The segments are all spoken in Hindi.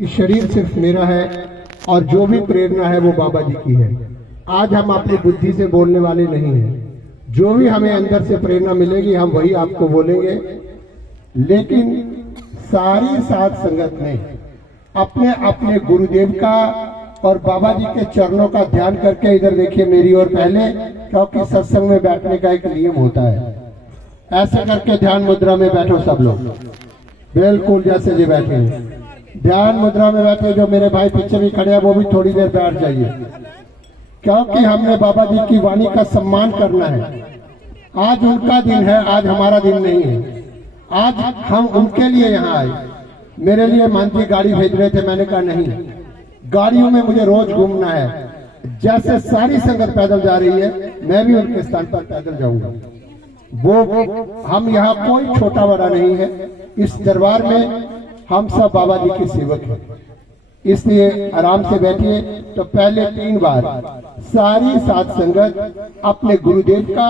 कि शरीर सिर्फ मेरा है और जो भी प्रेरणा है वो बाबा जी की है। आज हम अपनी बुद्धि से बोलने वाले नहीं हैं। जो भी हमें अंदर से प्रेरणा मिलेगी हम वही आपको बोलेंगे। लेकिन सारी साध संगत ने अपने अपने गुरुदेव का और बाबा जी के चरणों का ध्यान करके, इधर देखिए मेरी ओर पहले, क्योंकि सत्संग में बैठने का एक नियम होता है। ऐसे करके ध्यान मुद्रा में बैठो सब लोग, बिल्कुल जैसे जी बैठे हैं ध्यान मुद्रा में बैठे। जो मेरे भाई पीछे भी खड़े हैं वो भी थोड़ी देर बैठ जाइए, क्योंकि हमने बाबा जी की वाणी का सम्मान करना है। आज उनका दिन है, आज हमारा दिन नहीं है। आज हम उनके लिए यहाँ आए। मेरे लिए मान जी गाड़ी भेज रहे थे, मैंने कहा नहीं, गाड़ियों में मुझे रोज घूमना है। जैसे सारी संगत पैदल जा रही है मैं भी उनके स्थान पर पैदल जाऊंगा। वो हम यहाँ कोई छोटा बड़ा नहीं है। इस दरबार में हम सब बाबा जी के सेवक हैं, इसलिए आराम से बैठिए। तो पहले 3 बार सारी साध संगत अपने गुरुदेव का,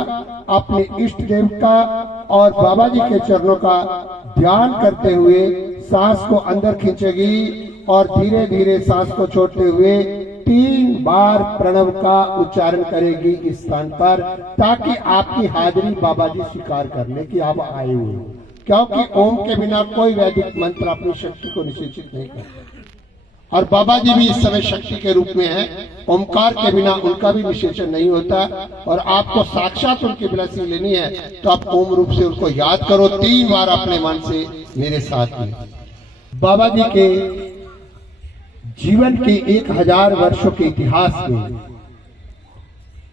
अपने इष्ट देव का और बाबा जी के चरणों का ध्यान करते हुए सांस को अंदर खींचेगी और धीरे धीरे सांस को छोड़ते हुए 3 बार प्रणव का उच्चारण करेगी इस स्थान पर, ताकि आपकी हाजिरी बाबा जी स्वीकार कर ले कि आप आए हुए। क्योंकि ओम के बिना कोई वैदिक मंत्र अपनी शक्ति को निषेचित नहीं करता, और बाबा जी भी इस समय शक्ति के रूप में है। ओमकार के बिना उनका भी निषेचन नहीं होता। और आपको साक्षात उनकी ब्लेसिंग लेनी है तो आप ओम रूप से उनको याद करो 3 बार अपने मन से मेरे साथ में। बाबा जी के जीवन के 1000 वर्षों के इतिहास में,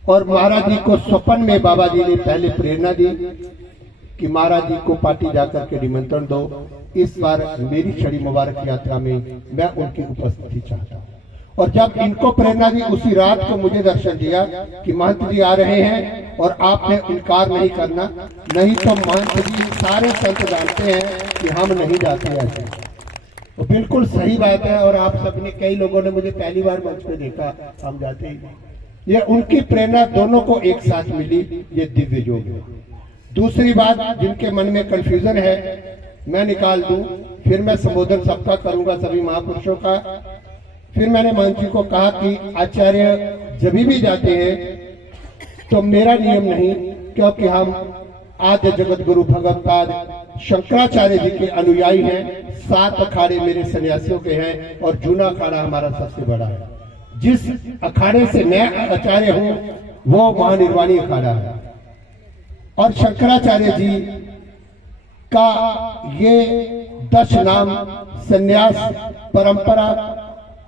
और महाराज जी को स्वप्न में बाबा जी ने पहले प्रेरणा दी कि महाराज जी को पार्टी जाकर के निमंत्रण दो। इस बार मेरी छड़ी मुबारक यात्रा में मैं उनकी उपस्थिति चाहता हूँ। और जब इनको प्रेरणा दी उसी रात को मुझे दर्शन दिया कि महंत जी आ रहे हैं और आपने इनकार नहीं करना, नहीं तो महंत जी सारे संत जानते हैं कि हम नहीं जाते ऐसे। तो बिल्कुल सही बात है। और आप सबने, कई लोगों ने मुझे पहली बार मंच पे देखा, हम जाते ही। ये उनकी प्रेरणा दोनों को एक साथ मिली, ये दिव्य योग है। दूसरी बात, जिनके मन में कंफ्यूजन है मैं निकाल दूं, फिर मैं संबोधन सबका करूंगा, सभी महापुरुषों का। फिर मैंने महंत जी को कहा कि आचार्य जब भी जाते हैं तो मेरा नियम नहीं, क्योंकि हम आद्य जगत गुरु भगवत्पाद शंकराचार्य जी के अनुयायी हैं। 7 अखाड़े मेरे सन्यासियों के हैं और जूना अखाड़ा हमारा सबसे बड़ा है। जिस अखाड़े से मैं आचार्य हूं वो महानिर्वाणी अखाड़ा है। और शंकराचार्य जी का ये 10 नाम, सन्यास परंपरा,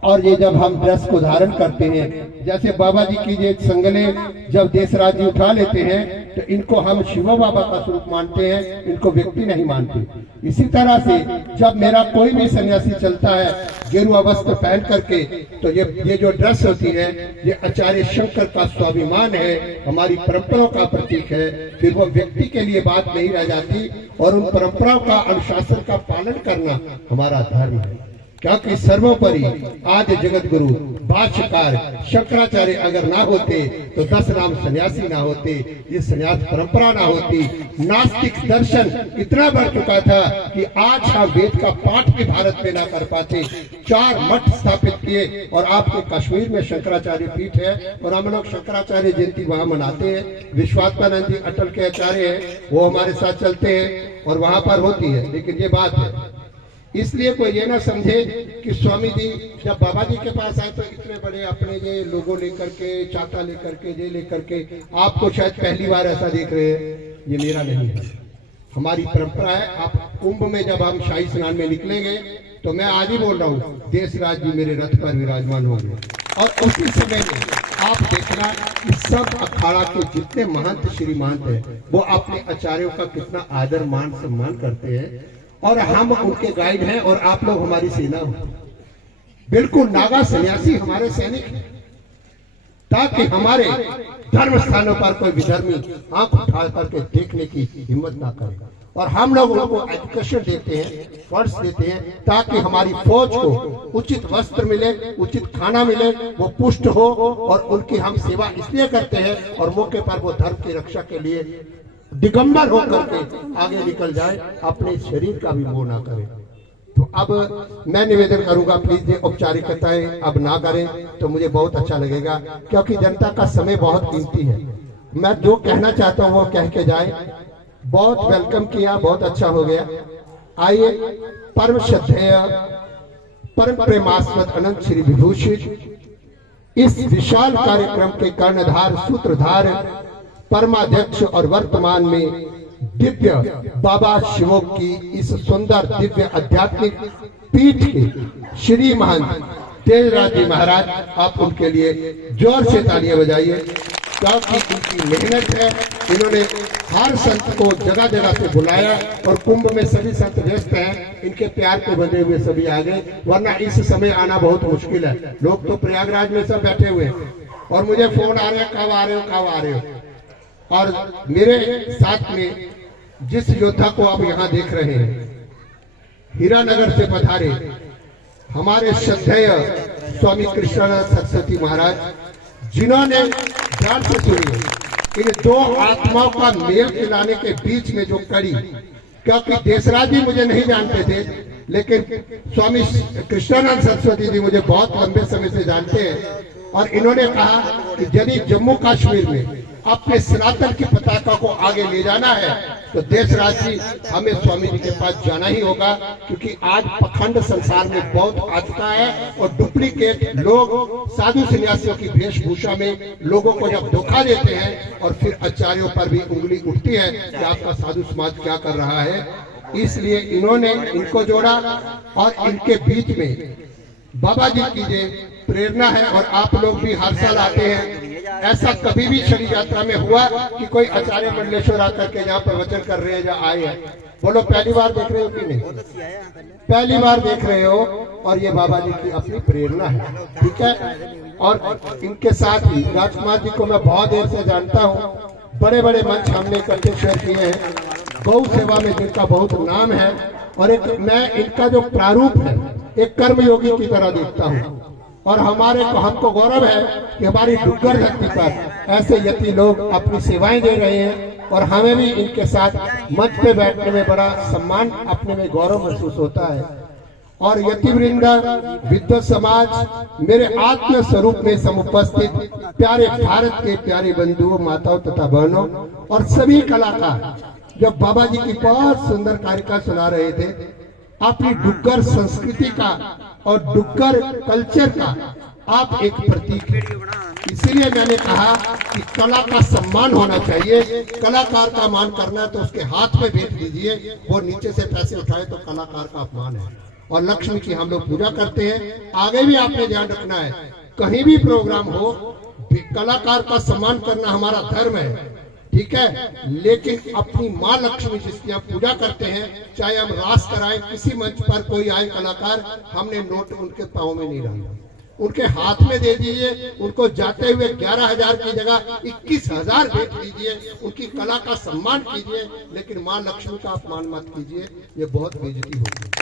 और ये जब हम ड्रेस को धारण करते हैं, जैसे बाबा जी की ये संगले जब देश राज्य उठा लेते हैं तो इनको हम शिव बाबा का स्वरूप मानते हैं, इनको व्यक्ति नहीं मानते। इसी तरह से जब मेरा कोई भी सन्यासी चलता है गेरुआ वस्त्र पहन करके, तो ये जो ड्रेस होती है ये आचार्य शंकर का स्वाभिमान है, हमारी परंपराओं का प्रतीक है। फिर वो व्यक्ति के लिए बात नहीं रह जाती, और उन परंपराओं का, अनुशासन का पालन करना हमारा धर्म है। क्योंकि सर्वोपरि आद्य जगत गुरु भाष्यकार शंकराचार्य अगर ना होते तो 10 नाम सन्यासी ना होते, ये सन्यास परंपरा ना होती। नास्तिक दर्शन इतना बढ़ चुका था कि आज हम वेद का पाठ भी भारत में ना कर पाते। 4 मठ स्थापित किए, और आपके कश्मीर में शंकराचार्य पीठ है और हम लोग शंकराचार्य जयंती वहां मनाते हैं। विश्वात्मानंद जी अटल के आचार्य हैं, वो हमारे साथ चलते हैं और वहां पर होती है। लेकिन ये बात है, इसलिए कोई ये ना समझे कि स्वामी जी जब बाबा जी के पास आए तो इतने बड़े अपने ये लोगो लेकर के, चाटा लेकर के, ये लेकर के, आपको शायद पहली बार ऐसा देख रहे हैं। ये मेरा नहीं है, हमारी परंपरा है। आप कुंभ में जब हम शाही स्नान में निकलेंगे तो मैं आज ही बोल रहा हूँ, देशराज जी मेरे रथ पर विराजमान होंगे। और उसी समय में आप देखना कि सब अखाड़ा के जितने महंत श्री महंत है वो अपने आचार्यों का कितना आदर मान सम्मान करते हैं, और हम उनके गाइड हैं और आप लोग हमारी सेना हो। बिल्कुल नागा सन्यासी हमारे सैनिक हैं, ताकि हमारे धर्म स्थानों पर कोई विधर्मी आंख उठा करके देखने की हिम्मत ना करे। और हम लोग उनको एजुकेशन देते हैं, फंड्स देते हैं, ताकि हमारी फौज को उचित वस्त्र मिले, उचित खाना मिले, वो पुष्ट हो। और उनकी हम सेवा इसलिए करते हैं, और मौके पर वो धर्म की रक्षा के लिए दिगंबर होकर के आगे निकल जाए, अपने शरीर का भी मोह ना करे। तो अब मैं निवेदन करूंगा, प्लीज ये औपचारिकताएं अब ना करें तो मुझे बहुत अच्छा लगेगा, क्योंकि जनता का समय बहुत कीमती है। मैं जो कहना चाहता हूं वो कह के जाए। बहुत वेलकम किया, बहुत अच्छा हो गया। आइए परम श्रद्धेय परम प्रेमास्पद अनंत श्री विभूषित इस विशाल कार्यक्रम के कर्णधार सूत्रधार परमाध्यक्ष और वर्तमान में दिव्य बाबा शिवों की इस सुंदर दिव्य आध्यात्मिक पीठ के श्री महंत तेजराज जी महाराज, आप उनके लिए जोर से तालियां बजाइए, क्योंकि इनकी मेहनत है। इन्होंने हर संत को जगह जगह से बुलाया और कुंभ में सभी संत व्यस्त हैं, इनके प्यार के बंधे हुए सभी आ गए, वरना इस समय आना बहुत मुश्किल है। लोग तो प्रयागराज में सब बैठे हुए हैं और मुझे फोन आ रहे हैं, कब आ रहे हो, कब आ रहे हो। और मेरे साथ में जिस योद्धा को आप यहाँ देख रहे हैं, हीरानगर से पधारे हमारे श्रद्धेय स्वामी कृष्णानंद सरस्वती महाराज, जिन्होंने ध्यान से सुनिए, इन दो आत्माओं का मेल खिलाने के बीच में जो कड़ी, क्योंकि देशराज जी मुझे नहीं जानते थे, लेकिन स्वामी कृष्णानंद सरस्वती जी मुझे बहुत लंबे समय से जानते हैं। और इन्होंने कहा कि यदि जम्मू कश्मीर में अपने सनातन की पताका को आगे ले जाना है तो देशराज जी हमें स्वामी जी के पास जाना ही होगा, क्योंकि आज पखंड संसार में बहुत आ चुका है और डुप्लीकेट लोग साधु सन्यासियों की वेशभूषा में लोगों को जब धोखा देते हैं और फिर आचार्यों पर भी उंगली उठती है कि आपका साधु समाज क्या कर रहा है, इसलिए इन्होंने इनको जोड़ा। और इनके बीच में बाबा जी की जो प्रेरणा है, और आप लोग भी हर साल आते हैं, ऐसा कभी भी शरीर यात्रा में हुआ कि कोई आचार्य मंडलेश्वर आकर के जहाँ प्रवचन कर रहे हैं या आए हैं? बोलो, पहली बार देख रहे हो कि नहीं? पहली बार देख रहे हो। और ये बाबा जी की अपनी प्रेरणा है, ठीक है। और इनके साथ ही राजकुमार जी को मैं बहुत देर से जानता हूँ, बड़े बड़े मंच हमने इकट्ठे शेयर किए हैं, गौ सेवा में जिनका बहुत नाम है। और एक मैं इनका जो प्रारूप है एक कर्मयोगी की तरह देखता हूँ, और हमको गौरव है कि हमारी डुग्गर धरती पर ऐसे यति लोग अपनी सेवाएं दे रहे हैं, और हमें भी इनके साथ मंच पे बैठने में बड़ा सम्मान, अपने में गौरव महसूस होता है। और यति वृंदा, विद्वत समाज, मेरे आत्म स्वरूप में समुपस्थित प्यारे भारत के प्यारे बंधुओं, माताओं तथा बहनों, और सभी कलाकार जब बाबा जी की बहुत सुंदर कारिका सुना रहे थे, अपनी डुग्गर संस्कृति का और डुग्गर कल्चर का आप एक प्रतीक है। इसीलिए मैंने कहा कि कला का सम्मान होना चाहिए। कलाकार का मान करना है तो उसके हाथ में भेज दीजिए, वो नीचे से पैसे उठाए तो कलाकार का अपमान है। और लक्ष्मी की हम लोग पूजा करते हैं, आगे भी आपने ध्यान रखना है, कहीं भी प्रोग्राम हो कलाकार का सम्मान करना हमारा धर्म है, ठीक है। लेकिन अपनी माँ लक्ष्मी जिसकी हम पूजा करते हैं, चाहे हम रास कराएं, किसी मंच पर कोई आए कलाकार, हमने नोट उनके पाँव में नहीं डालना, उनके हाथ में दे दीजिए। उनको जाते हुए 11,000 की जगह 21,000 भेज दीजिए, उनकी कला का सम्मान कीजिए, लेकिन माँ लक्ष्मी का अपमान मत कीजिए, ये बहुत बेइज्जती होगी।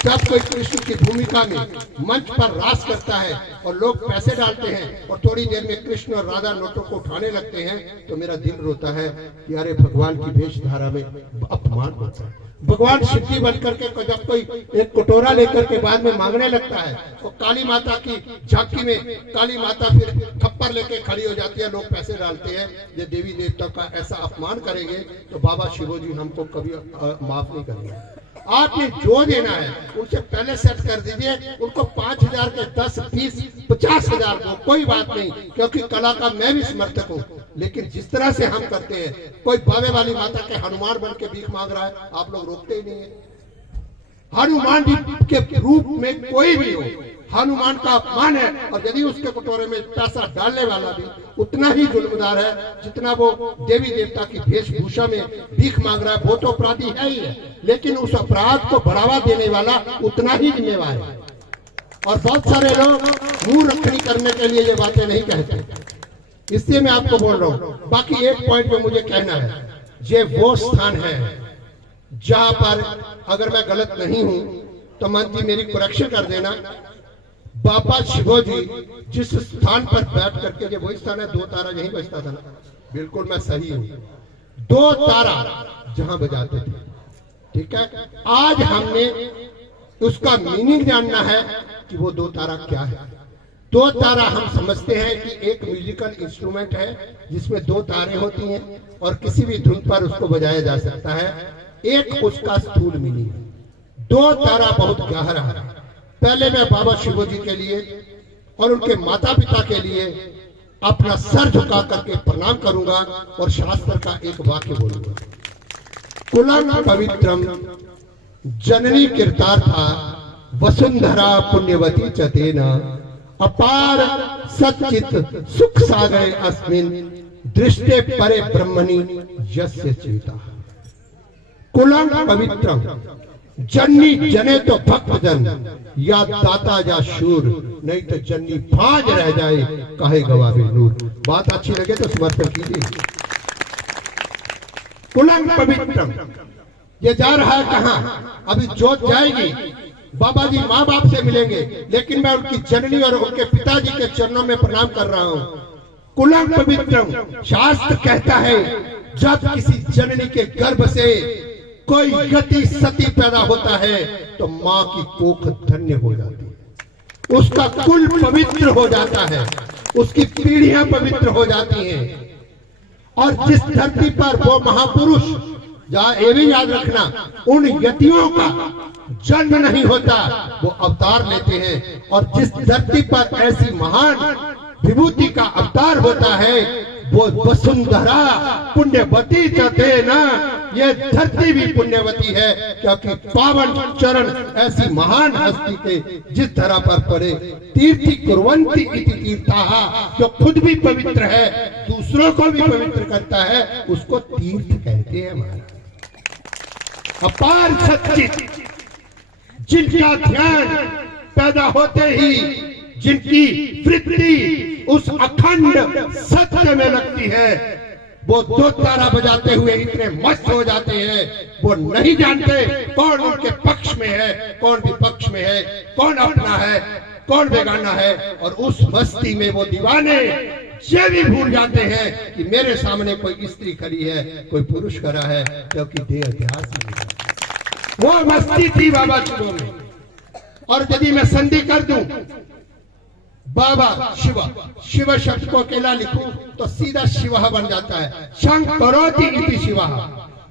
जब कोई कृष्ण की भूमिका में मंच पर रास करता है और लोग पैसे डालते हैं और थोड़ी देर में कृष्ण और राधा नोटों को उठाने लगते हैं, तो मेरा दिल रोता है कि अरे भगवान की वेशधारा में अपमान होता है। भगवान सिद्धि बनकर के जब कोई एक कटोरा लेकर के बाद में मांगने लगता है, तो काली माता की झांकी में काली माता फिर थप्पड़ लेके खड़ी हो जाती है, लोग पैसे डालते हैं। ये देवी देवताओं का ऐसा अपमान करेंगे तो बाबा शिवोजी हमको कभी माफ नहीं करेंगे। आपने जो देना है उनसे पहले सेट कर दीजिए, उनको 5,000 के 10, 20, 50,000 को कोई बात नहीं, क्योंकि कला का मैं भी समर्थक हूँ। लेकिन जिस तरह से हम करते हैं, कोई बावे वाली माता के हनुमान बन के भीख मांग रहा है, आप लोग रोकते ही नहीं है। हनुमान जी के रूप में कोई भी हो, हनुमान का अपमान है। और यदि उसके कटोरे में पैसा डालने वाला भी उतना ही जुल्मदार है जितना वो देवी देवता की वेशभूषा में भीख मांग रहा है, वो तो अपराधी है ही है, लेकिन उस अपराध को बढ़ावा देने वाला उतना ही जिम्मेवार है। और बहुत सारे लोग मुंह रखनी करने के लिए ये बातें नहीं कहते, इसलिए मैं आपको बोल रहा हूँ। बाकी एक पॉइंट में मुझे कहना है, ये वो स्थान है जहां पर, अगर मैं गलत नहीं हूं तो मंत्री मेरी करेक्शन कर देना, बाबा शिवोजी जिस स्थान पर बैठ करके, ये वही स्थान है, 2 तारा यहीं बजता था ना? बिल्कुल मैं सही हूं, 2 तारा जहां बजाते थे, ठीक है। आज हमने उसका मीनिंग जानना है कि वो दो तारा क्या है। दो तारा हम समझते हैं कि एक म्यूजिकल इंस्ट्रूमेंट है जिसमें दो तारे होती हैं और किसी भी धुन पर उसको बजाया जा सकता है। एक उसका स्थूल मीनिंग है। दो तारा बहुत गहरा है। पहले मैं बाबा शिवो जी के लिए और उनके माता पिता के लिए अपना सर झुका करके प्रणाम करूंगा और शास्त्र का एक वाक्य बोलूंगा। कुलम पवित्रम जननी कीर्तार्था वसुंधरा पुण्यवती चतेना अपार सच्चित सुख सागरे अस्मिन दृष्टे परे ब्रह्मणि यस्य चेता। कुलम पवित्रम जननी जने तो भक्त जन या दाता या शूर, नहीं तो जननी भाज रह जाए काहे गवावे नूर। बात अच्छी लगे तो समर्थन कीजिए। कुलम पवित्रम, ये जा रहा है कहाँ? अभी जोत जाएगी, बाबा जी माँ बाप से मिलेंगे, लेकिन मैं उनकी जननी और उनके पिताजी के चरणों में प्रणाम कर रहा हूँ। कुलम पवित्रम, शास्त्र कहता है जब किसी जननी के गर्भ से कोई गति सती पैदा होता है तो माँ की कोख धन्य हो जाती है, उसका कुल पवित्र हो जाता है, उसकी पीढ़ियां पवित्र हो जाती हैं। और जिस धरती पर वो महापुरुष, ये भी याद रखना, उन यतियों का जन्म नहीं होता, वो अवतार लेते हैं। और जिस धरती पर ऐसी महान विभूति का अवतार होता है वो वसुंधरा पुण्यवती चते ना, ये धरती भी पुण्यवती है, क्योंकि पावन चरण ऐसी महान हस्ती के जिस धरा पर पड़े। तीर्थी कुर्वन्ति इति तीर्थाः, जो खुद भी पवित्र है दूसरों को भी पवित्र करता है, उसको तीर्थ कहते हैं। हमारा अपार सच्चित, जिनका ध्यान पैदा होते ही जिनकी वृत्ति उस अखंड सत्य में लगती है, वो दो तारा बजाते हुए इतने मस्त हो जाते हैं, वो नहीं जानते कौन उनके पक्ष में है, कौन विपक्ष में है, कौन अपना है, कौन बेगाना है। और उस मस्ती में वो दीवाने ये भी भूल जाते हैं कि मेरे सामने कोई स्त्री खड़ी है, कोई पुरुष खड़ा है, क्योंकि देह अध्यास ही वो मस्ती थी बाबा शिवो में। और यदि मैं संधि कर दूं बाबा शिव, शिव शब्द को अकेला लिखूं तो सीधा शिव बन जाता है। शंकरोति इति शिवः,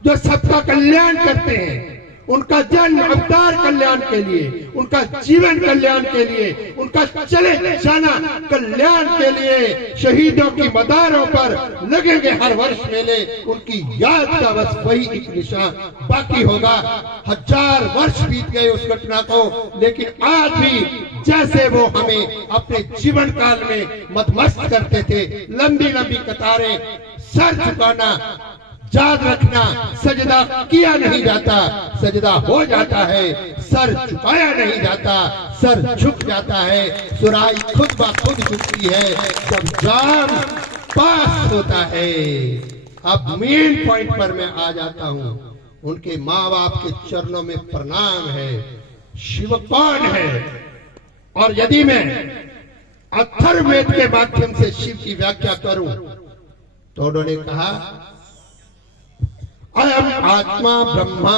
जो सबका कल्याण करते हैं, उनका जन्म अवतार कल्याण के लिए, उनका जीवन कल्याण के लिए, उनका चले जाना कल्याण के लिए। शहीदों की मदारों पर लगेंगे हर वर्ष मेले, उनकी याद का बस वही एक निशान बाकी होगा। 1000 वर्ष बीत गए उस घटना को, लेकिन आज भी जैसे वो हमें अपने जीवन काल में मदमस्त करते थे, लंबी लंबी कतारें, सर झुकाना, याद रखना, सजदा किया नहीं जाता, सजदा हो जाता है, सर झुकाया नहीं जाता, सर झुक जाता है। सुराई खुद ब खुद झुकती है जब जाम पास होता है। अब मेन पॉइंट पर मैं आ जाता हूं। उनके माँ बाप के चरणों में प्रणाम है। शिव कौन है? और यदि मैं अथर्ववेद के माध्यम से शिव की व्याख्या करूं तो उन्होंने कहा अयम आत्मा ब्रह्मा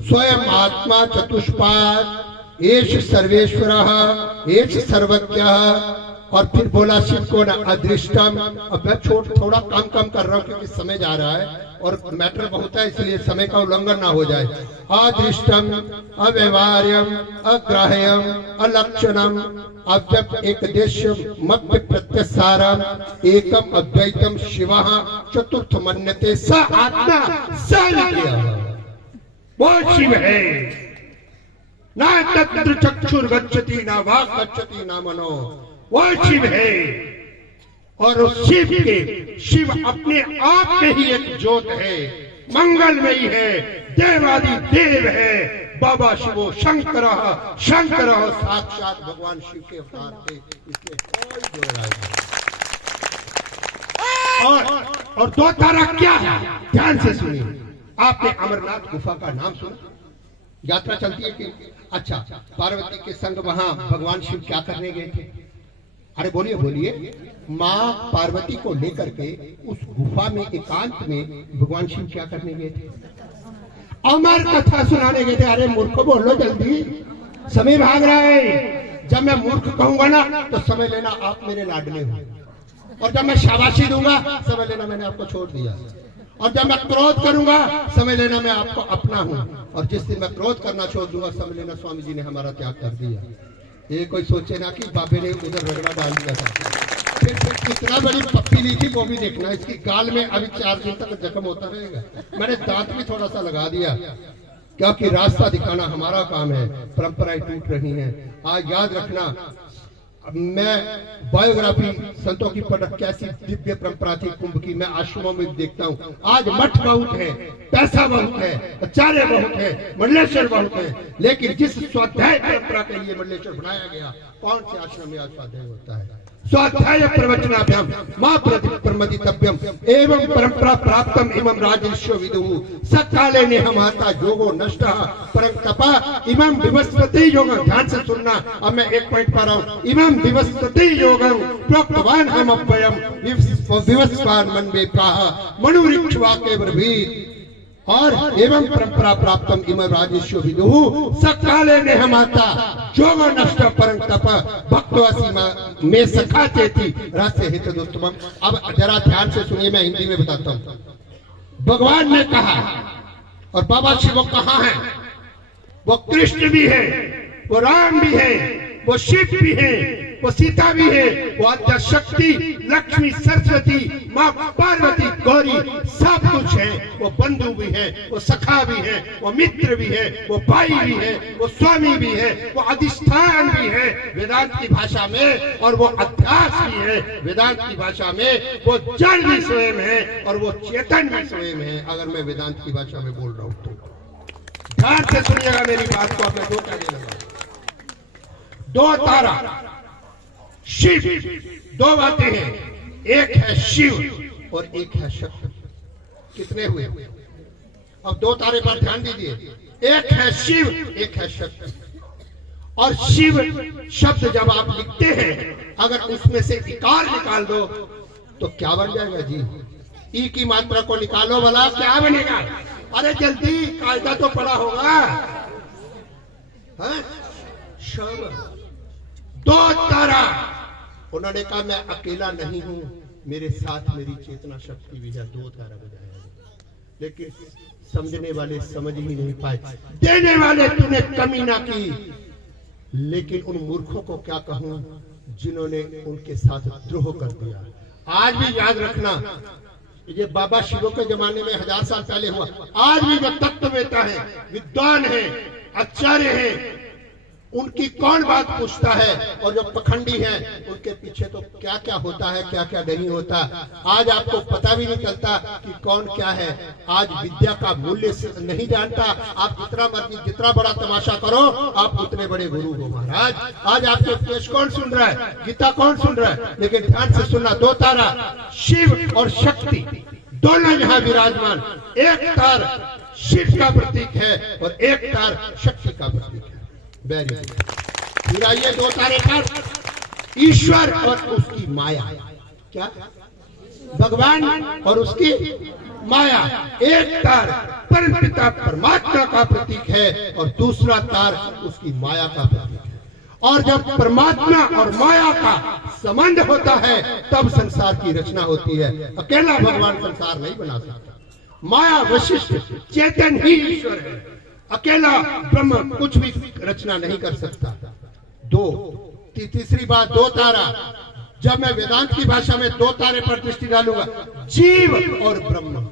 स्वयं आत्मा चतुष्पाद एष सर्वेश्वरः एष सर्वज्ञः। और फिर बोला शिव को न अदृष्टम। अब मैं थोड़ा कम कर रहा हूं क्योंकि समय जा रहा है और मैटर बहुत है, इसलिए समय का उल्लंघन ना हो जाए। अदृष्टम अव्यवहार्यम अग्राह्यम अलक्षणम। अब जब एक देश मध्य प्रत्यसारम एकम अद्वैतम शिवः चतुर्थ मन्यते स आत्मा स वो शिव है। ना तत्र चक्षुर गच्छति ना वाक् गच्छति ना मनो, वो शिव है। और उस शिव अपने आप में ही एक ज्योत है, मंगलमयी है, देवादि देव है। बाबा शिवो शंकर साक्षात भगवान शिव के अवतार थे, इसमें कोई दो राय नहीं। और दो तारा क्या है? ध्यान से सुनिए। आपने अमरनाथ गुफा का नाम सुना? यात्रा चलती है कि अच्छा, पार्वती के संग वहां भगवान शिव क्या करने गए थे? अरे बोलिए बोलिए। माँ पार्वती को लेकर के उस गुफा में एकांत में भगवान शिव क्या करने गए थे? अमर कथा सुनाने गए थे। अरे मूर्ख बोलो जल्दी, समय भाग रहा है। जब मैं मूर्ख कहूंगा ना तो समझ लेना आप मेरे लाडले हो, और जब मैं शाबाशी दूंगा समझ लेना मैंने आपको छोड़ दिया, और जब मैं क्रोध करूंगा समझ लेना मैं आपको अपना हूं, और जिस दिन मैं क्रोध करना छोड़ दूंगा समझ लेना स्वामी जी ने हमारा त्याग कर दिया। ये कोई सोचे ना कि बाबे ने उधर रगड़ा डाल दिया था। फिर कितना बड़ी पप्पी ली थी वो भी देखना, इसकी गाल में अभी 4 दिन तक जख्म होता रहेगा। मैंने दांत भी थोड़ा सा लगा दिया, क्योंकि रास्ता दिखाना हमारा काम है। परंपराएं टूट रही हैं। आज याद रखना, मैं बायोग्राफी संतों की पढ़, कैसी दिव्य परंपरा थी कुंभ की, मैं आश्रमों में देखता हूँ। आज मठ बहुत है, पैसा बहुत है, आचार्य बहुत है, मंडलेश्वर बहुत है, लेकिन जिस स्वाध्याय परंपरा के लिए मंडलेश्वर बनाया गया, कौन से आश्रम में आज स्वाध्याय होता है? स्वाध्याय प्रवचनाभ्याम मां प्रमदितव्यम एवं परंपरा प्राप्तम इमं राजर्षियो विदुः सकाले ने हमाता योगो नष्टः परं तपा इमं विवस्वते योगं। ध्यान से सुनना, अब मैं एक पॉइंट पा रहा हूं। इमं विवस्वते योगं प्रोक्तवान हम अव्ययम विवस्वान मन में प्राह मनुरिक्ष्वा के ब्रवीत। और एवं परंपरा प्राप्तम इमं राजर्षियो विदुः सकाले ने हमाता योगो नष्ट परं तप भक्तवासी में सखा चेती रास्ते हित दोस्तम। अब जरा ध्यान से सुनिए, मैं हिंदी में बताता हूँ। भगवान ने कहा, और बाबा शिव कहाँ है? वो कृष्ण भी है, वो राम भी है, वो शिव भी है, वो सीता भी है, वो आद्या शक्ति लक्ष्मी सरस्वती माँ पार्वती गौरी सब कुछ है। वो बंधु भी है, वो सखा भी है, वो मित्र भी है, वो भाई भी है, वो स्वामी भी है, वो अधिष्ठान भी है वेदांत की भाषा में, और वो अध्यास भी है वेदांत की भाषा में। वो जड़ भी स्वयं है और वो चेतन भी स्वयं है, अगर मैं वेदांत की भाषा में बोल रहा हूं तो। ध्यान से सुनिएगा मेरी बात को। आपने दो कहने लगा, दो तारा शिव, दो बातें हैं, एक है शिव और एक है शक्ति। कितने हुए? अब दो तारे पर ध्यान दीजिए, एक है शिव, एक है शक्ति। और शिव शब्द जब आप लिखते हैं, अगर उसमें से इकार निकाल दो तो क्या बन जाएगा जी? ई की मात्रा को निकालो भला, क्या बनेगा? अरे जल्दी, कायदा तो पड़ा होगा। दो तारा। उन्होंने कहा मैं अकेला नहीं हूं, मेरे साथ मेरी चेतना शक्ति भी है। दो तारा बजाया, लेकिन समझने वाले समझ ही नहीं पाए। देने वाले तूने कमी ना की, लेकिन उन मूर्खों को क्या कहूं जिन्होंने उनके साथ द्रोह कर दिया। आज भी याद रखना, ये बाबा शिवों के जमाने में 1000 साल पहले हुआ। आज भी जो तत्ववेता है, विद्वान है, आचार्य है, उनकी कौन बात पूछता है? और जो पखंडी हैं उनके पीछे तो क्या क्या होता है, क्या क्या नहीं होता। आज आपको पता भी नहीं चलता कि कौन क्या है। आज विद्या का मूल्य नहीं जानता। आप जितना मर्जी जितना बड़ा तमाशा करो, आप उतने बड़े गुरु हो महाराज। आज आपके उपदेश कौन सुन रहा है? गीता कौन सुन रहा है? लेकिन ध्यान से सुनना, दो तारा शिव और शक्ति दोनों यहाँ विराजमान। एक तार शिव का प्रतीक है और एक तार शक्ति का प्रतीक है। Very good. फिर आइए दो तारे पर ईश्वर और उसकी माया। क्या? भगवान और उसकी माया। एक तार परमपिता परमात्मा का प्रतीक है और दूसरा तार उसकी माया का प्रतीक है। और जब परमात्मा और माया का संबंध होता है तब संसार की रचना होती है। अकेला भगवान संसार नहीं बना सकता। माया वशिष्ठ चेतन ही ईश्वर है। अकेला ब्रह्म कुछ भी रचना नहीं कर सकता। तीसरी बात, दो तारा। जब मैं वेदांत की भाषा में दो तारे पर दृष्टि डालूंगा, जीव और ब्रह्म।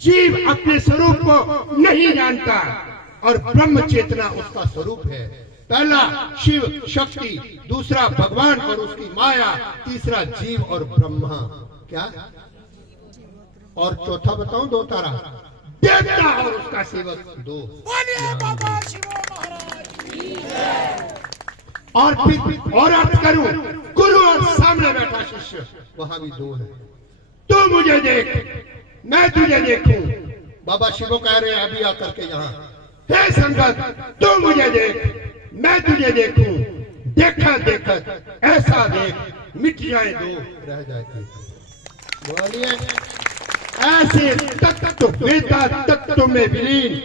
जीव अपने स्वरूप को नहीं जानता और ब्रह्म चेतना उसका स्वरूप है। पहला शिव शक्ति, दूसरा भगवान और उसकी माया, तीसरा जीव और ब्रह्मा। क्या? और चौथा बताऊं, दो तारा देवता और उसका सेवक। दो। बाबा शिव महाराज। और फिर और अर्थ करूं, गुरु और सामने बैठा शिष्य, वहां भी दो है। तू मुझे देख, मैं तुझे देखूं। बाबा शिव कह रहे हैं अभी आकर के यहाँ, हे संगत, तू मुझे देख, मैं तुझे देखूं। देखा देखत ऐसा देख, मिट जाए दो, रह जाए एक। बोलिए ऐसे तत्व वेदा तत्व में विलीन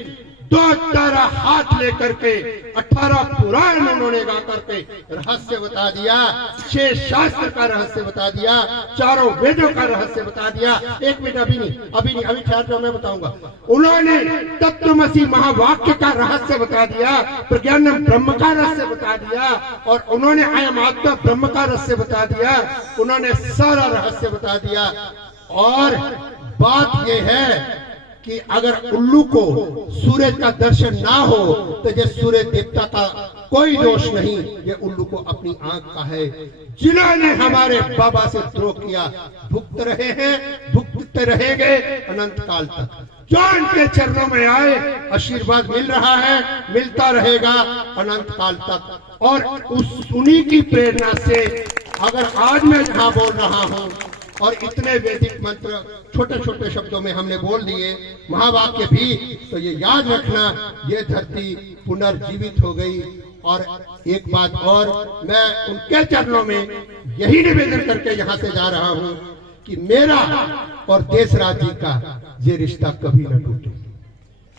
2 तारा हाथ लेकर के 18 पुराण उन्होंने गा करके रहस्य बता दिया, 6 शास्त्र का रहस्य बता दिया, 4 वेदों का रहस्य बता दिया। 1 मिनट अभी ठहर जाओ, मैं बताऊंगा। उन्होंने तत्वमसी महावाक्य का रहस्य बता दिया, प्रज्ञानम ब्रह्म का रहस्य बता दिया, और उन्होंने अयम आत्मा ब्रह्म का रहस्य बता दिया। उन्होंने सारा रहस्य बता दिया। और बात यह है कि अगर उल्लू को सूरज का दर्शन ना हो तो ये सूर्य देवता का कोई दोष नहीं, ये उल्लू को अपनी आंख का है। जिन्होंने हमारे बाबा से द्रोह किया भुगत रहे हैं, भुगतते रहेंगे अनंत काल तक। जो इनके चरणों में आए आशीर्वाद मिल रहा है, मिलता रहेगा अनंत काल तक। और उन्हीं की प्रेरणा से अगर आज मैं जहां बोल रहा हूं और इतने वैदिक मंत्र छोटे छोटे शब्दों में हमने बोल दिए, महावाक्य भी, तो ये याद रखना, ये धरती पुनर्जीवित हो गई। और एक बात और, मैं उनके चरणों में यही निवेदन करके यहाँ से जा रहा हूँ कि मेरा और देशराज जी का ये रिश्ता कभी न टूटे।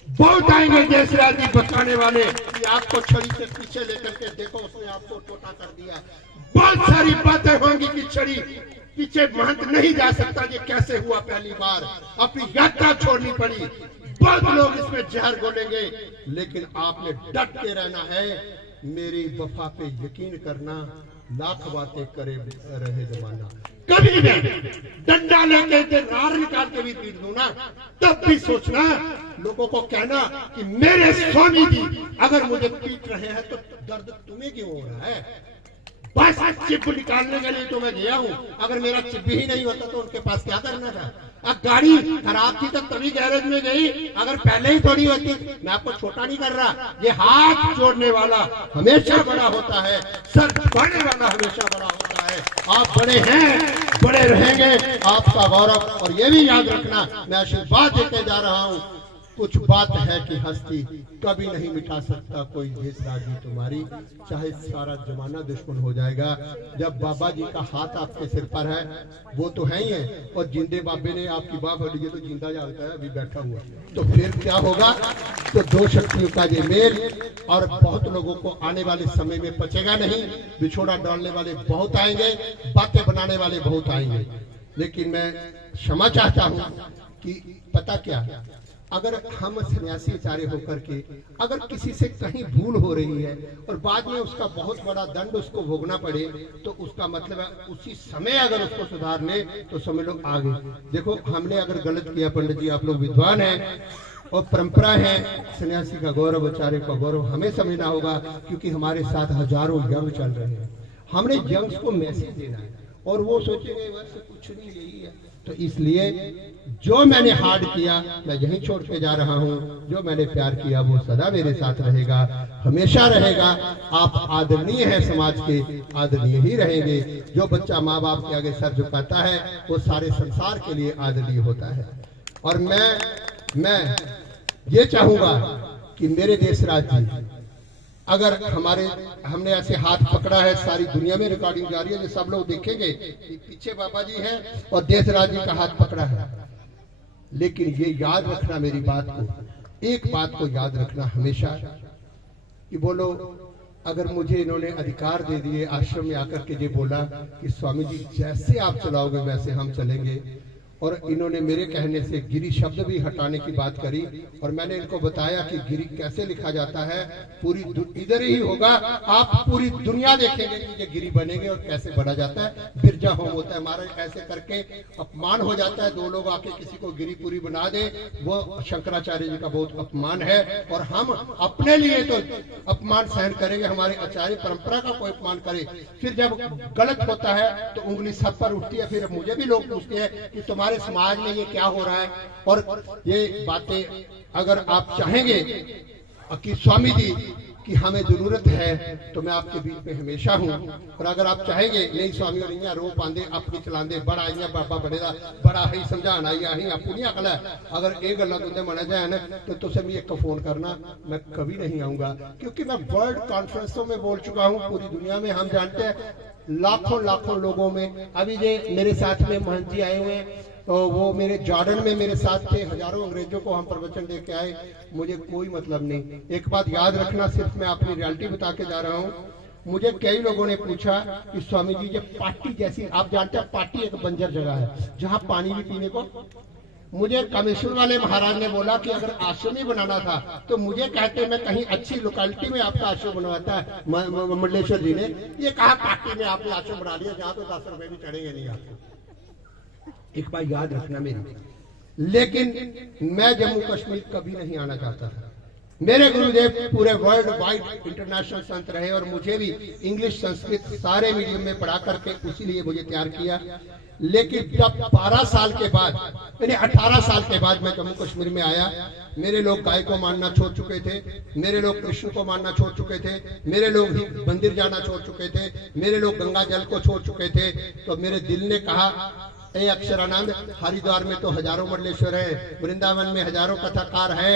बहुत आएंगे देशराज जी बताने वाले कि आपको छड़ी से पीछे लेकर के देखो उसने आपको टोटा कर दिया। बहुत सारी बातें होंगी कि छड़ी पीछे महंत नहीं जा सकता, ये कैसे हुआ, पहली बार अपनी यात्रा छोड़नी पड़ी। बहुत लोग इसमें जहर घोलेंगे, लेकिन आपने डट के रहना है। मेरी वफा पे यकीन करना, लाख बातें करे रहे जमाना, कभी नहीं डंडा लेके रार निकाल के भी पीट दूं ना, तब भी सोचना, लोगों को कहना कि मेरे स्वामी जी अगर मुझे पीट रहे हैं तो दर्द तुम्हें क्यों हो रहा है। बस चिप निकालने के लिए तो मैं गया हूँ, अगर मेरा चिप ही नहीं होता तो उनके पास क्या करना था। अब गाड़ी खराब थी तो तभी गैरेज में गई, अगर पहले ही थोड़ी होती। मैं आपको छोटा नहीं कर रहा, ये हाथ जोड़ने वाला हमेशा बड़ा होता है, सर झुकाने वाला हमेशा बड़ा होता है। आप बड़े हैं, बड़े रहेंगे, आपका गौरव। और ये भी याद रखना, मैं आशीर्वाद देते जा रहा हूँ, कुछ बात है कि हस्ती कभी नहीं मिटा सकता कोई देशराज जी तुम्हारी, चाहे सारा जमाना दुश्मन हो जाएगा। जब बाबा जी का हाथ आपके सिर पर है, वो तो है ही है, और जिंदे बाबे ने आपकी बात हो लीजिए तो जिंदा जानता है, अभी बैठा हुआ, तो फिर क्या होगा। तो 2 शक्तियों का ये मेल, और बहुत लोगों को आने वाले समय में पचेगा नहीं। बिछोड़ा डालने वाले बहुत आएंगे, बातें बनाने वाले बहुत आएंगे, लेकिन मैं क्षमा चाहता हूँ कि पता क्या, अगर हम सन्यासी आचार्य होकर के अगर किसी से कहीं भूल हो रही है और बाद में उसका बहुत बड़ा दंड उसको भोगना पड़े, तो उसका मतलब है उसी समय अगर उसको सुधार ले तो समझ लो आगे। देखो, हमने अगर गलत किया, पंडित जी आप लोग विद्वान हैं और परंपरा है, सन्यासी का गौरव, आचार्य का गौरव हमें समझना होगा, क्योंकि हमारे साथ हजारों यंग चल रहे हैं। हमने यंग्स को मैसेज देना है, और वो सोचेंगे वर्ष कुछ नहीं, यही है। तो इसलिए जो मैंने हार्ड किया मैं यहीं छोड़ के जा रहा हूं, जो मैंने प्यार किया वो सदा मेरे साथ रहेगा, हमेशा रहेगा। आप आदरणीय हैं, समाज के आदरणीय ही रहेंगे। जो बच्चा माँ बाप के आगे सर झुकाता है वो सारे संसार के लिए आदरणीय होता है। और मैं ये चाहूंगा कि मेरे देशराज जी, अगर हमने ऐसे हाथ पकड़ा है, सारी दुनिया में रिकॉर्डिंग जारी है, जो सब लोग देखेंगे, पीछे बाबा जी हैं और देशराज जी का हाथ पकड़ा है। लेकिन ये याद रखना, मेरी बात को, एक बात को याद रखना हमेशा, कि बोलो अगर मुझे इन्होंने अधिकार दे दिए, आश्रम में आकर के ये बोला कि स्वामी जी जैसे आप चलाओगे वैसे हम चलेंगे, और इन्होंने मेरे कहने से गिरी शब्द भी हटाने की बात करी, और मैंने इनको बताया कि गिरी कैसे लिखा जाता है, पूरी इधर ही होगा, आप पूरी दुनिया देखेंगे कि ये गिरी बनेंगे और कैसे बढ़ा जाता है। बिरजा होम होता है हमारा, ऐसे करके अपमान हो जाता है, 2 लोग आके किसी को गिरीपुरी बना दे, वो शंकराचार्य जी का बहुत अपमान है। और हम अपने लिए तो अपमान सहन करेंगे, हमारे आचार्य परंपरा का कोई अपमान करे, फिर जब गलत होता है तो उंगली सब पर उठती है। फिर मुझे भी लोग पूछते हैं कि तुम्हारे समाज में ये क्या हो रहा है। और ये बातें अगर आप चाहेंगे कि स्वामी जी कि हमें जरूरत है तो मैं आपके बीच में हमेशा हूँ, और अगर आप चाहेंगे नहीं स्वामी और इं रो पाते अपनी चलाते बड़ा इं बाबा बड़े का बड़ा ही समझाना अं अपनी अकल है, अगर ये गल्लां तुंदे मना जाए तो तुझे भी एक फोन करना, मैं कभी नहीं आऊंगा, क्योंकि मैं वर्ल्ड कॉन्फ्रेंसों में बोल चुका हूँ पूरी दुनिया में। हम जानते हैं लाखों लाखों लोगों में, अभी ये मेरे साथ में महंत जी आए हुए हैं, तो वो मेरे जॉर्डन में मेरे साथ थे, हजारों अंग्रेजों को हम प्रवचन दे के आए, मुझे कोई मतलब नहीं। एक बात याद रखना, सिर्फ मैं अपनी रियलिटी बता के जा रहा हूँ। मुझे कई लोगों ने पूछा कि स्वामी जी ये पार्टी जैसी, आप जानते हैं पार्टी एक बंजर जगह है जहाँ पानी भी पीने को। मुझे कमिश्नर वाले महाराज ने बोला कि अगर आश्रम ही बनाना था तो मुझे कहते मैं कहीं अच्छी लोकेलिटी में आपका आश्रम बनवाता है। मंडलेश्वर जी ने ये कहा पार्टी में आपने आश्रम बना दिया जहाँ तो 10 रुपए भी चढ़ेंगे नहीं आपको। एक बात याद रखना मेरी, लेकिन मैं जम्मू कश्मीर कभी नहीं आना चाहता था। मेरे गुरुदेव पूरे वर्ल्ड वाइड इंटरनेशनल संत रहे और मुझे भी इंग्लिश संस्कृत सारे मीडियम में पढ़ा करके इसीलिए मुझे तैयार किया। लेकिन जब 12 साल के बाद यानी 18 साल के बाद मैं जम्मू कश्मीर में आया, मेरे लोग गाय को मानना छोड़ चुके थे, मेरे लोग कृष्ण को मानना छोड़ चुके थे, मेरे लोग ही मंदिर जाना छोड़ चुके थे, मेरे लोग गंगा जल को छोड़ चुके थे। तो मेरे दिल ने कहा, ए अक्षरानंद, हरिद्वार में तो हजारों मंडलेश्वर है, वृंदावन में हजारों कथाकार है,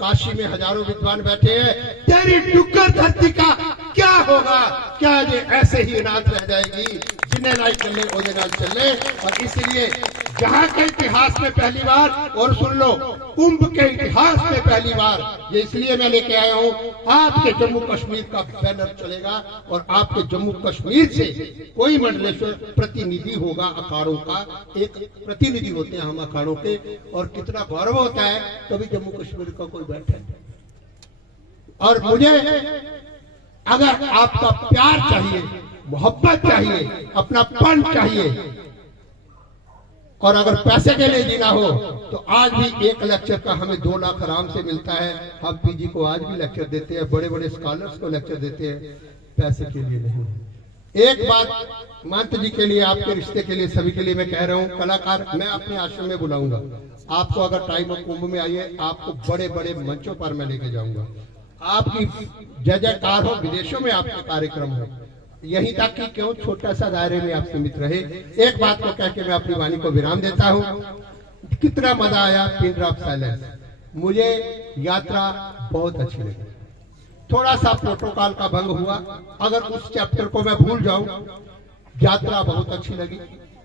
काशी में हजारों विद्वान बैठे हैं, तेरी डुग्गर धरती का क्या होगा? क्या ये ऐसे ही अनाथ रह जाएगी? जिन्हें नाई चले ओदे नाल चले। और इसलिए जहाँ के इतिहास में पहली बार, और सुन लो, कुंभ के इतिहास में पहली बार, ये इसलिए मैं लेके आया हूँ, आपके जम्मू कश्मीर का बैनर चलेगा और आपके जम्मू कश्मीर से कोई मंडलेश्वर प्रतिनिधि होगा। अखाड़ों का एक प्रतिनिधि होते हैं हम अखाड़ों के, और कितना गौरव होता है कभी जम्मू कश्मीर का कोई बैठे। और मुझे अगर आपका प्यार चाहिए, मोहब्बत चाहिए, अपनापन चाहिए, और अगर पैसे के लिए जीना हो तो आज भी एक लेक्चर का हमें 2 लाख आराम से मिलता है। हम पीजी को आज भी लेक्चर देते हैं, बड़े बड़े स्कॉलर्स को लेक्चर देते हैं, पैसे के लिए नहीं। एक बात महंत जी के लिए, आपके रिश्ते के लिए, सभी के लिए मैं कह रहा हूँ, कलाकार मैं अपने आश्रम में बुलाऊंगा आपको। अगर टाइम हो कुंभ में आइए, आपको बड़े बड़े मंचों पर मैं लेके जाऊंगा, आपकी जय जयकार हो, विदेशों में आपके कार्यक्रम हो, यहीं तक कि क्यों छोटा सा दायरे में आप सीमित रहे। एक बात को कह के मैं अपनी वाणी को विराम देता हूँ। कितना मजा आया पिन ड्रॉप साइलेंस, मुझे यात्रा बहुत अच्छी लगी। थोड़ा सा प्रोटोकॉल का भंग हुआ, अगर उस चैप्टर को मैं भूल जाऊं, यात्रा बहुत अच्छी लगी।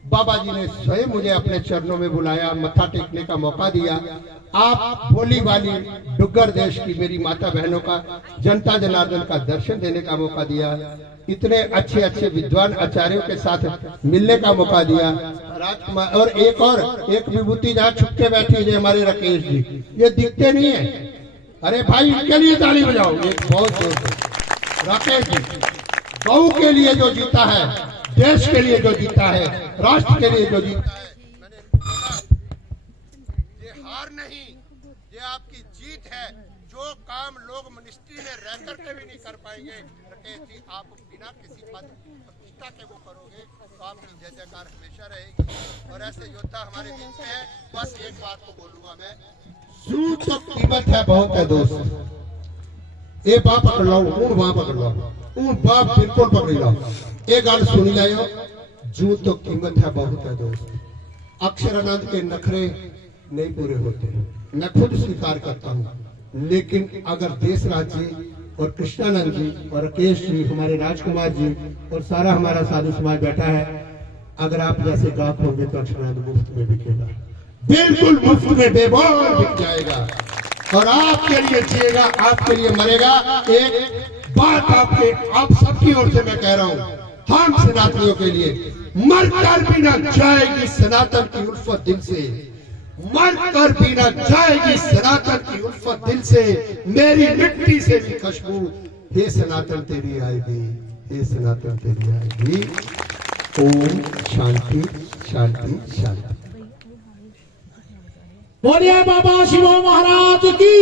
बाबा जी ने स्वयं मुझे अपने चरणों में बुलाया, मत्था टेकने का मौका दिया। आप भोली वाली डुग्गर देश की मेरी माता बहनों का, जनता जनार्दन का दर्शन देने का मौका दिया। इतने अच्छे अच्छे विद्वान आचार्यों के साथ मिलने का मौका दिया। राजकुमार और एक विभूति जहाँ छुप के बैठी है हमारे राकेश जी, ये दिखते नहीं है। अरे भाई इनके लिए ताली बजाओ, ये बहुत जोर से। राकेश जी गौ के लिए जो जीता है, देश के लिए जो जीता है, राष्ट्र के लिए जो जीता है, ये हार नहीं, ये आपकी जीत है। जो काम लोग मिनिस्ट्री में रह करके भी नहीं कर पाएंगे, राकेश जी आप बिना किसी पद प्रतिष्ठा के वो करोगे, तो आपकी जय जयकार हमेशा रहेगी। और ऐसे योद्धा हमारे बीच में है। बस एक बात को बोलूंगा मैं, जू तो कीमत है बहुत है दोस्त। ये बाप पकड़ लो, ऊन वहां पकड़ लो, ऊन बाप बिल्कुल पकड़ लो। एक गाल सुनी लाओ, जू तो कीमत है बहुत है दोस्त। अक्षरानंद के नखरे नहीं पूरे होते, मैं खुद स्वीकार करता हूँ। लेकिन अगर देश राज्य और कृष्णानंद जी और राकेश जी, हमारे राजकुमार जी और सारा हमारा साधु समाज बैठा है, अगर आप जैसे गाहक होंगे तो अक्षरानंद मुफ्त में बिकेगा, बिल्कुल मुफ्त में बेबोल बिक जाएगा, और आपके लिए जिएगा, आपके लिए मरेगा। एक बात आप सबकी ओर से मैं कह रहा हूँ, हम सनातनियों के लिए मरकर भी न जाएगी सनातन की उल्फत दिल से, मरकर भी न जाएगी सनातन की उल्फत दिल से। मेरी मिट्टी से भी खुशबू हे सनातन तेरी आएगी, हे सनातन तेरी आएगी। ओम शांति शांति शांति। बोलिए बाबा शिव महाराज की।